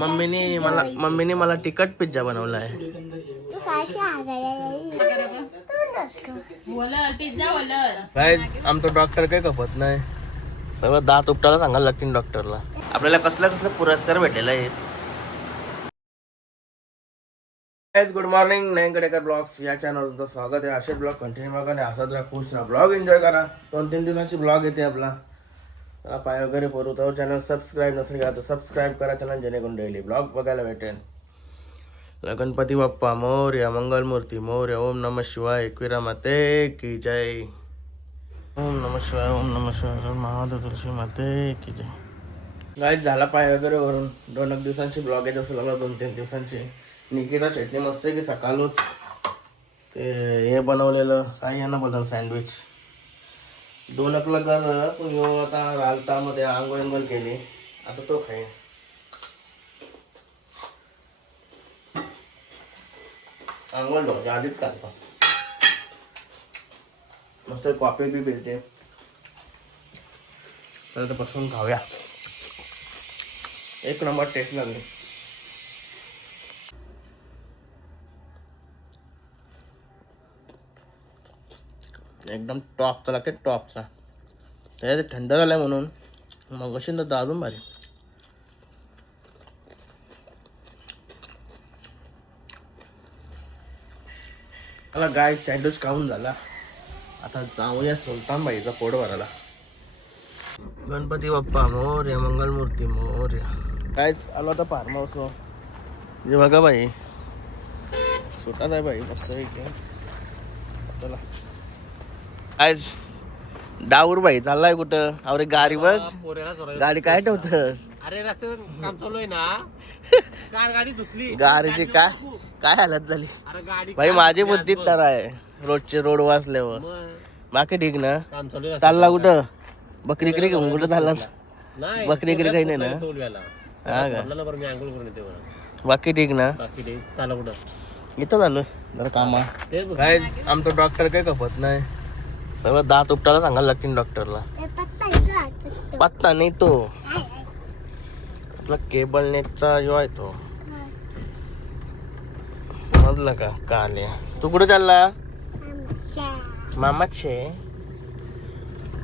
मम्मीने मला तिखट पिझ्झा बनवला आहे. गाईज आमचं डॉक्टर काही खपत नाही, सगळं दात उपटायला सांगायला लागतील डॉक्टरला. आपल्याला कसला पुरस्कार भेटलेला आहे. गुड मॉर्निंग, नयनकडेकर ब्लॉग्स या चॅनलवर तुमचं स्वागत आहे. असे ब्लॉग कंटिन्यू बघा आणि हसत राहा, खुश राहा, ब्लॉग एन्जॉय करा. 2-3 दिवसांची ब्लॉग येते आपला. पाय वगैरे पडू तर चॅनल सबस्क्राईब नसेल का तर सबस्क्राईब करा चॅनल, जेणेकरून डेली ब्लॉग बघायला भेटेल. गणपती बाप्पा मोरया, मंगलमूर्ती मोरया, ओम नमः शिवाय, एकविरा माते की जय. ओम नमः शिवाय, ओम नमः शिवाय, महादेव तुलसी माते की जय. गाईज झाला पाय वगैरे वरून. 2 दिवसांची ब्लॉग येत असेल, 2-3 दिवसांची. निकिता शेटणी मस्त की सकाळच ते हे बनवलेलं काय यांना बोलतात सँडविच. 2 कर आता रालतामध्ये आंघोळ केली, आता तो खाईन. आंघोळ ढोच्या आधीच काढतो. मस्त कॉफी बी पिलते, तर बसून खाऊया. एक नंबर टेस्ट लागली. एकदम टॉपचा लागते, टॉपचा. त्याच्यात थंड झालाय म्हणून मग अशी तर अजून भारी. मला गाय सँडविच खाऊन झाला. आता जाऊया सुलतान बाईचा पोट भरायला. गणपती बाप्पा मोरया, मंगलमूर्ती मोरया. काय आलो आता फार्म हाऊस. हे बघा बाई, सुटात आहे बाई मस्त. चला आज डाऊर बाई चाललाय कुठं? अरे गाडी बघ, गाडी काय ठेवतस? अरे रस्त्यावर काम चालू आहे ना, कार गाडी धुतली. गाडीची काय हालत झाली अरे गाडी भाई. माझी बुद्धी तर आहे रोजचे रोड वाचल्यावर. बाकी ठीक ना? काम चालू आहे. चालला कुठं? बकरी घेऊन कुठं चालला? नाही बकरी काही नाही ना? हा का? बरं मी आंघोळ करून येते बरं. बाकी ठीक ना? बाकी ठीक. चाला कुठं? इथं झालोय जरा कामा. काय आमचं डॉक्टर काही खपत नाही, सगळं दात उपटायला सांगायला लागतील डॉक्टरला. पत्ता नाही तो आपला केबल नेटचा जो आहे तो, समजलं का? काल्या तू कुठे चालला? मामाचे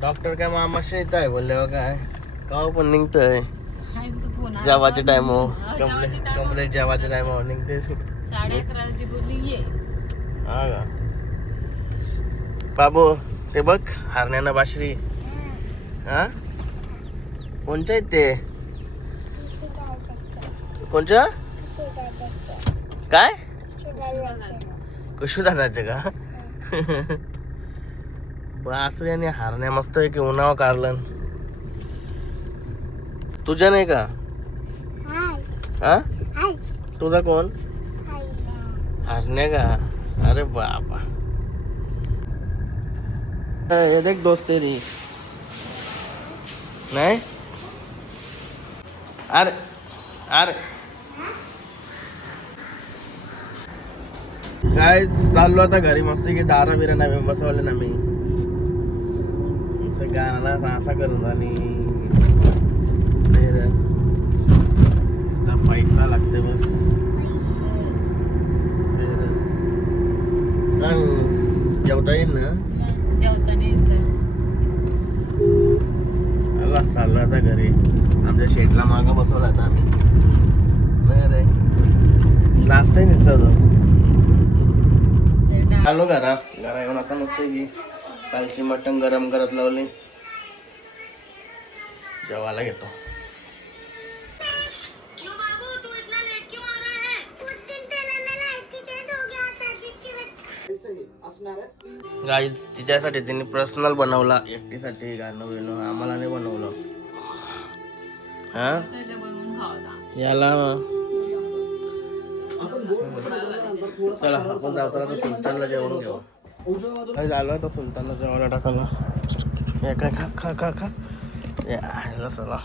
डॉक्टर काय मामाचे येत आहे बोलले काय? का पण निघतंय जेवायच्या टाइम कमले जेवायच्या टाइम निघते. 11:30 हा का बाबू? ते बघ हरण्यानं बाशरी. हा कोणच्या आहेत ते? कोणच्या? काय कशू दादाचे का? बासरी आणि हरण्या मस्त आहे की उन्हावं काढलं. तुझ्या नाही का? हा तुझा कोण? हरण्या का? अरे बाबा, ये देख दोस्त तेरी. नाही अरे अरे काय चाललो आता घरी. मस्त की दारा बिरा नाही बसवले ना मी. गाणं असा करून आणि पैसा लागते बस. जेवता येईल ना? अला चाललो आता घरी. आमच्या शेटला मागं बसवला आता आम्ही. नाही रे नाचताय निसत आलो घरा येऊन. आता मस्त की कालची मटण गरम करत लावली, जेवायला घेतो. गाईज तिच्यासाठी तिने पर्सनल बनवला, एकटीसाठी गाणं बिणं. आम्हाला नाही बनवलं. हा याला चला आपण जातो आता सुलतानला जेवण घेऊ. काय झालं आता सुलतानला जेवायला टाकायला. हे काय खा खा खा खा या चला.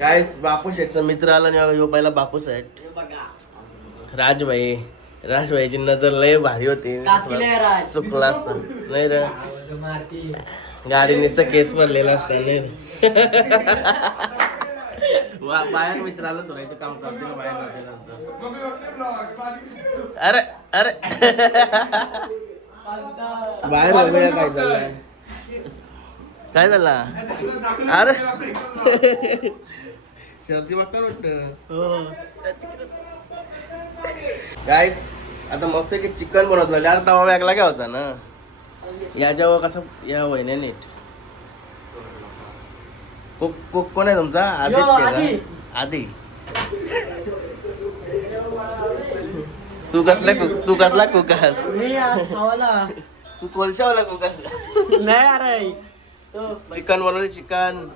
काय बापू शेठचा मित्र आला नाही. यो पहिला बापू शेठ राजभाई राजभाईची नजर लय भारी होती, चुकला असता नाही रे. गाडी नुसतं केस भरलेला असता नाही रे. बाहेर मित्राला धरायचं काम करते ना बाहेर जाते नंतर. अरे अरे बाहेर बघूया काय झालंय, काय झाला. अरे शर्ती बघा वाटत. गाईस आता मस्त की चिकन बनवत यार, तवा वेगळा काय होता ना याच्यावर कसं या वहिने नीट. कुक कुक कोण आहे तुमचा? आदित्य का? आधी तू कसला कुक? तू कसला कुक आहेस? तू कोलशावाला कुक असला नाही. अरे चिकन बनवले, चिकन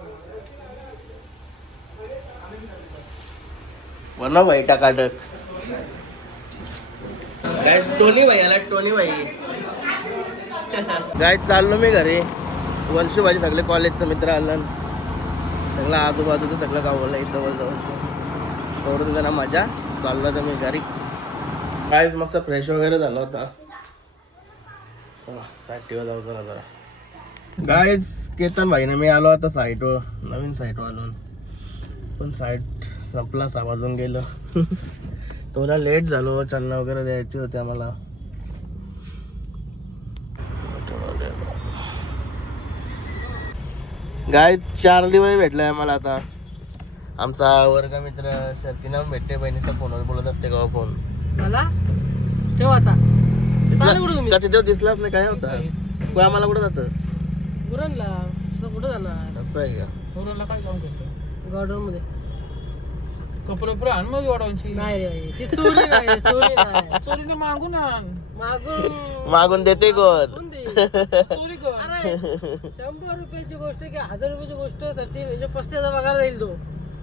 बनव भाई टाकाटक. गाईस टोनी भाई आला, टोनी भाई. गाईस चाललो मी घरी. वंशू भाजी सगळे कॉलेजचं मित्र आलं, सगळं आजूबाजूचं सगळं गावलं इथं जवळ थोडं जरा मजा. चाललो तर मी घरी. गाईस मस्त फ्रेश वगैरे झालं होता. साईटवर जाऊ जरा. गाईस केतन भाईने मी आलो आता साईटवर, नवीन साईटवर आलो, पण साईट संपला, 6 वाजून गेलं. थोडा लेट झालो, चन्ना वगैरे द्यायची होती आम्हाला. गाईस चार्ली भाई भेटलाय आम्हाला आता. आमचा वर्गमित्र शर्तीना भेटते, बहिणीचा फोनवर बोलत असते का फोन मला ठेव आता. का तिथे दिसलाच नाही. काय होतास तू? आम्हाला कुठं जातस? गुरणला कुठं जाणार? असं आहे का? गुरणला काय काम करतो? गार्डन मध्ये कपडे पुरे आण मग वाढवायची. नाही रे भाई, ती चोरी नाही, चोरी नाही. चोरीने मागून आण. मागून देते कोण? चोरी कर. अरे 100 रुपयाची गोष्ट की 1000 रुपयाची गोष्ट साठी म्हणजे 35,000 पगार जाईल तो.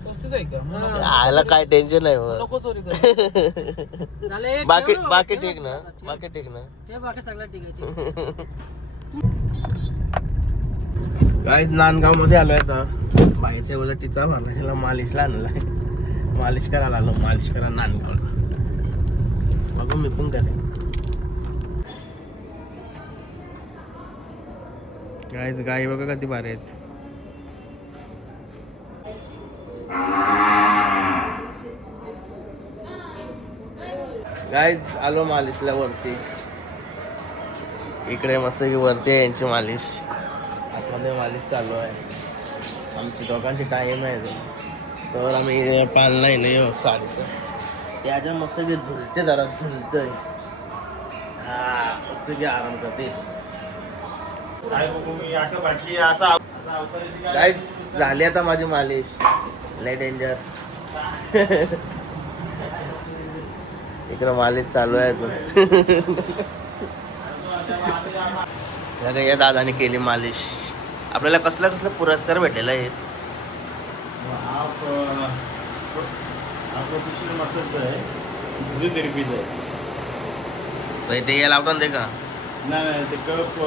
35 आहे का? आयला काय टेन्शन नाही. नको चोरी कर. झाले बाकी बाकी ठीक ना? बाकी ठीक ना? ते बाकी सगळं ठीक आहे. गाईस नांदगाव मध्ये आलोय आता. बाईच्या बोला तिचा भांडायला मालिशला आणलाय. मालिश करायला आलो, मालिश करा नांदगावला. बघू मी पण करेन. गाईस गाई बघा किती भारी आहेत. गाईस आलो मालिशला वरती. इकडे मस्त की वरती आहे यांची मालिश. आतमध्ये मालिश चालू आहे. आमची दोघांची टाईम आहे तर आम्ही पाळला नाही साडीचं. त्याच्या मस्त की झुलते, जरा झुलतंय. हा मस्त की आराम करते. गाईस झाली आता माझी मालिश. लय डेंजर. इकडं मालिश चालू आहे अजून. या दादाने केली मालिश. आपल्याला कसला कसला पुरस्कार भेटलेला आहे? ते या लावतात ते का? नाही ते कप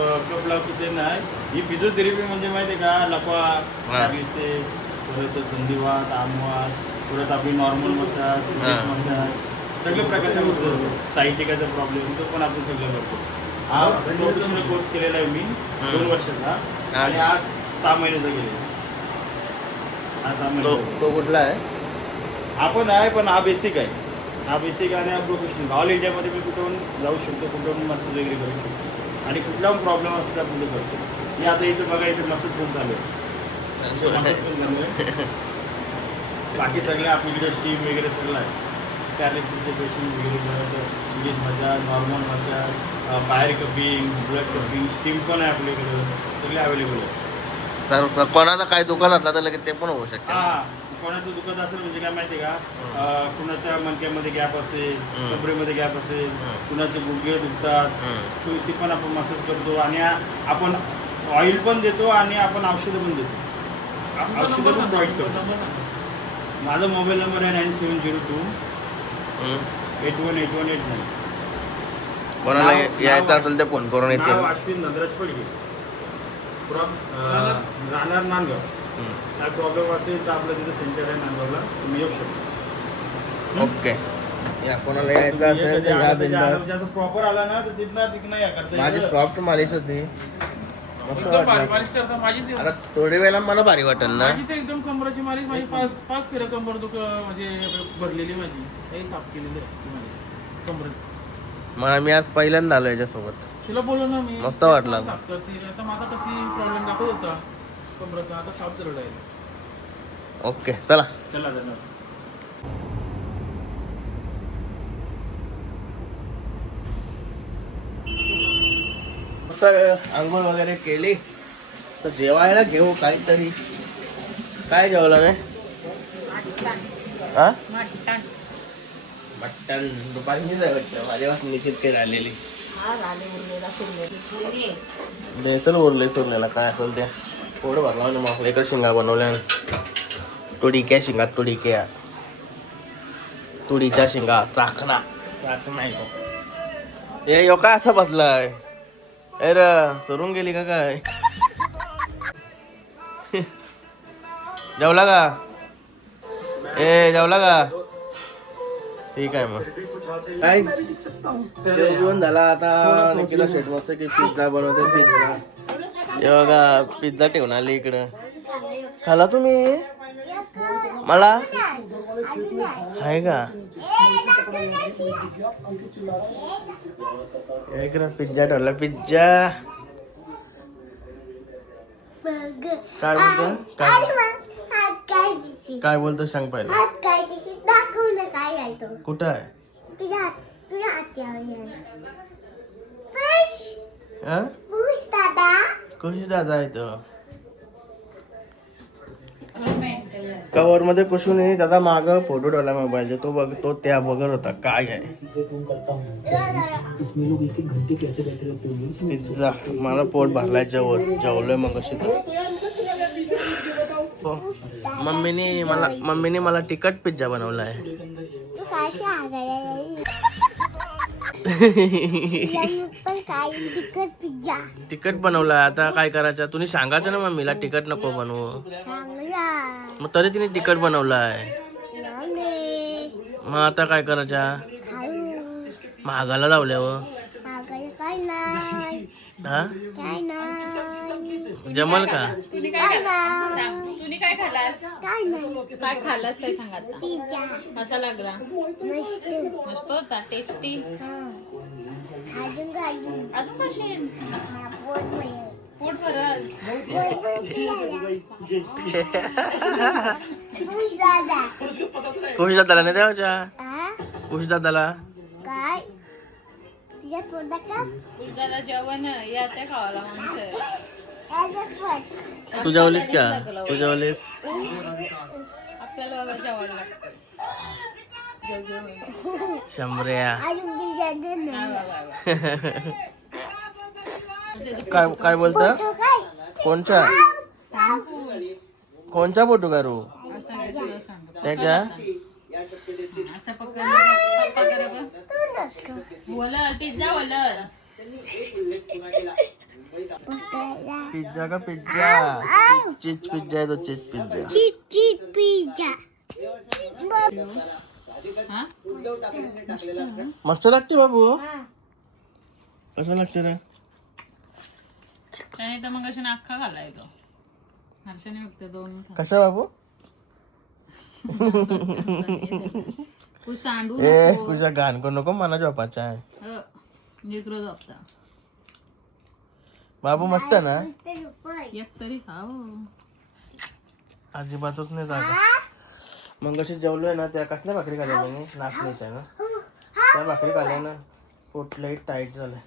लावतो ते नाही. ही फिजिओथेरपी म्हणजे माहिती का, लकवा लागलीचे, परत संधिवात, आमवात, परत आपली नॉर्मल मसाज, मसाज, सगळ्या प्रकारच्या मसाज. सायटिकाचा प्रॉब्लेम तो पण आपण सगळं करतो. हा प्रोफेशनल कोर्स केलेला आहे मी 2 वर्षाचा, आणि आज 6 महिन्याचा गेले. हा 6 महिन्याचा. तो कुठला आहे? हा पण आहे, पण हा बेसिक आहे. हा बेसिक आणि हा प्रोफेशनल. ऑल इंडियामध्ये मी कुठून जाऊ शकतो, कुठून मसाज वगैरे करू शकतो, आणि कुठला प्रॉब्लेम असतो त्या पुढे करतो. मी आता इथं बघा, इथे मसाज पण चालू आहे, मसाज पण चालू आहे. बाकी सगळं आपल्याकडे स्टीम वगैरे सगळं आहे. पॅरालिसिसचे पेशंट वगैरे, English massage, normal massage, fire cupping, blood cupping, steam पण आहे आपल्याकडे. सगळे अवेलेबल आहे. सर कोणाचा काय दुकान असला तर लगेच ते पण होऊ शकते. हां, कोणाचं दुखत असेल म्हणजे काय माहिती का, कुणाच्या मणक्यामध्ये गॅप असेल, कपड्यामध्ये गॅप असेल, कुणाचे गुडघे दुखतात, ती पण आपण मसाज करतो. आणि आपण ऑइल पण देतो आणि आपण औषधं पण देतो. औषधं पण प्रोव्हाइड करतो. माझा मोबाईल नंबर आहे 9702 818189. कोणाला यायचं असेल ते फोन करून येते. नाव अश्विन नंदराज पडगे, फ्रॉम राहणार नांदगाव. काय प्रॉब्लेम असेल तर आपलं तिथं सेंटर आहे नांदगावला, तुम्ही येऊ शकता. ओके. या कोणाला यायचं असेल तर या बिंदास. प्रॉपर आला ना तर तिथनं या करता माझी येईल. सॉफ्ट मालिश होती, मस्त एकदम भारी वाटलं. मालिश करता माझीच आता थोडी वेळा मला भारी वाटेल ना. माझी तर एकदम कंबराची मालिश, माझी पाच फेऱ्या कंबर म्हणजे भरलेली माझी काही साफ केलेली आहे माझी कंबर. मला मी आज पहिल्यांदा आलो याच्यासोबत. तिला बोललो ना मी मस्त वाटलं. साफ करते. आता माझा किती प्रॉब्लेम दाखवत होता कंबराचा, आता साफ झालेला आहे. ओके चला. चला धन्यवाद. मस्त आंघोळ वगैरे केली तर जेवायला घेऊ काहीतरी. काय जेवलं रे? हा मटण. दुपारी मी जायचं माझ्यापासून निश्चित काही झालेली द्यायचं उरले सोडलेला काय असेल ते. पोट भरला ना मग इकडे शिंगा बनवल्या. तुडीक्या शिंगा, तुडीक्या तुडीच्या शिंगा. चाकणा ए यो काय असं बसलाय? अरे सरून गेली का काय? जेवला का? ए जेवला का? ठीक आहे मग. काय जेवण झाला आता. निकिता शेट मस्त की पिझ्झा बनवते. पिझ्झा हे बघा, पिझ्झा ठेवून आले इकडं. खाला तुम्ही? मला आहे का? इकडं पिझ्झा ठेवला. पिझ्झा काय बोलतो? काय बोलतो सांग पहिलं. कुठं आहे? खुशी दादा आहे तो. कवर मध्ये कुशून दादा माग फोटो ठेवला मोबाईल. तो बघ, तो त्या बघत होता काय आहे. पिझ्झा मला पोट भरलाय. जेवलोय मग अशी. मम्मीने मला तिखट पिझ्झा बनवलाय. तिखट बनवलाय. आता काय करायचं? तुम्ही सांगायचं ना मम्मीला तिखट नको बनवू. मग तरी तिने तिखट बनवलाय. मग आता काय करायचा? महागाला लावल्यावर हा जमल का? तुम्ही काय खाल्लास? काय खाल्लास काय सांग आता. कसा लागला? मस्त होता. टेस्टी. अजून कशी? पोट भरल. खुश दादाला नाही द्यावच्या. खुश दादाला दादा जेवण या त्या खावाला म्हणत. तू जेवलीस का? तू जेवलीस? आपल्याला बाबा जेवायला लागतं. शंभर्या लागतं. काय काय बोलत? कोणच्या कोणचा फोटो करू त्याच्या? असं पप्पा बोलल पिझ्झा बोलल. पिझ्झा का पिझ्झा? चीज पिझ्झा आहे तो. चीज पिझ्झा हा मस्त लागते बाबू. कसं लागते रे? त्याने तर मग अशी अख्खा खाल्लाय तो. हर्षाने फक्त 2 कसं बाबू? तू सांडू ए नको. तुझ्या घाण करू नको. मला झोपायचं आहे लेकरं झोपता. बाबू. मस्त ना? एक तरी खाव. अजिबातच नाही जागा. मग अशी जेवलोय ना. त्या कसल्या भाकरी खाल्ल्या मी? नाचणीच्या ना. त्या भाकरी खाल्ल्या ना पोट लई टाईट झालंय.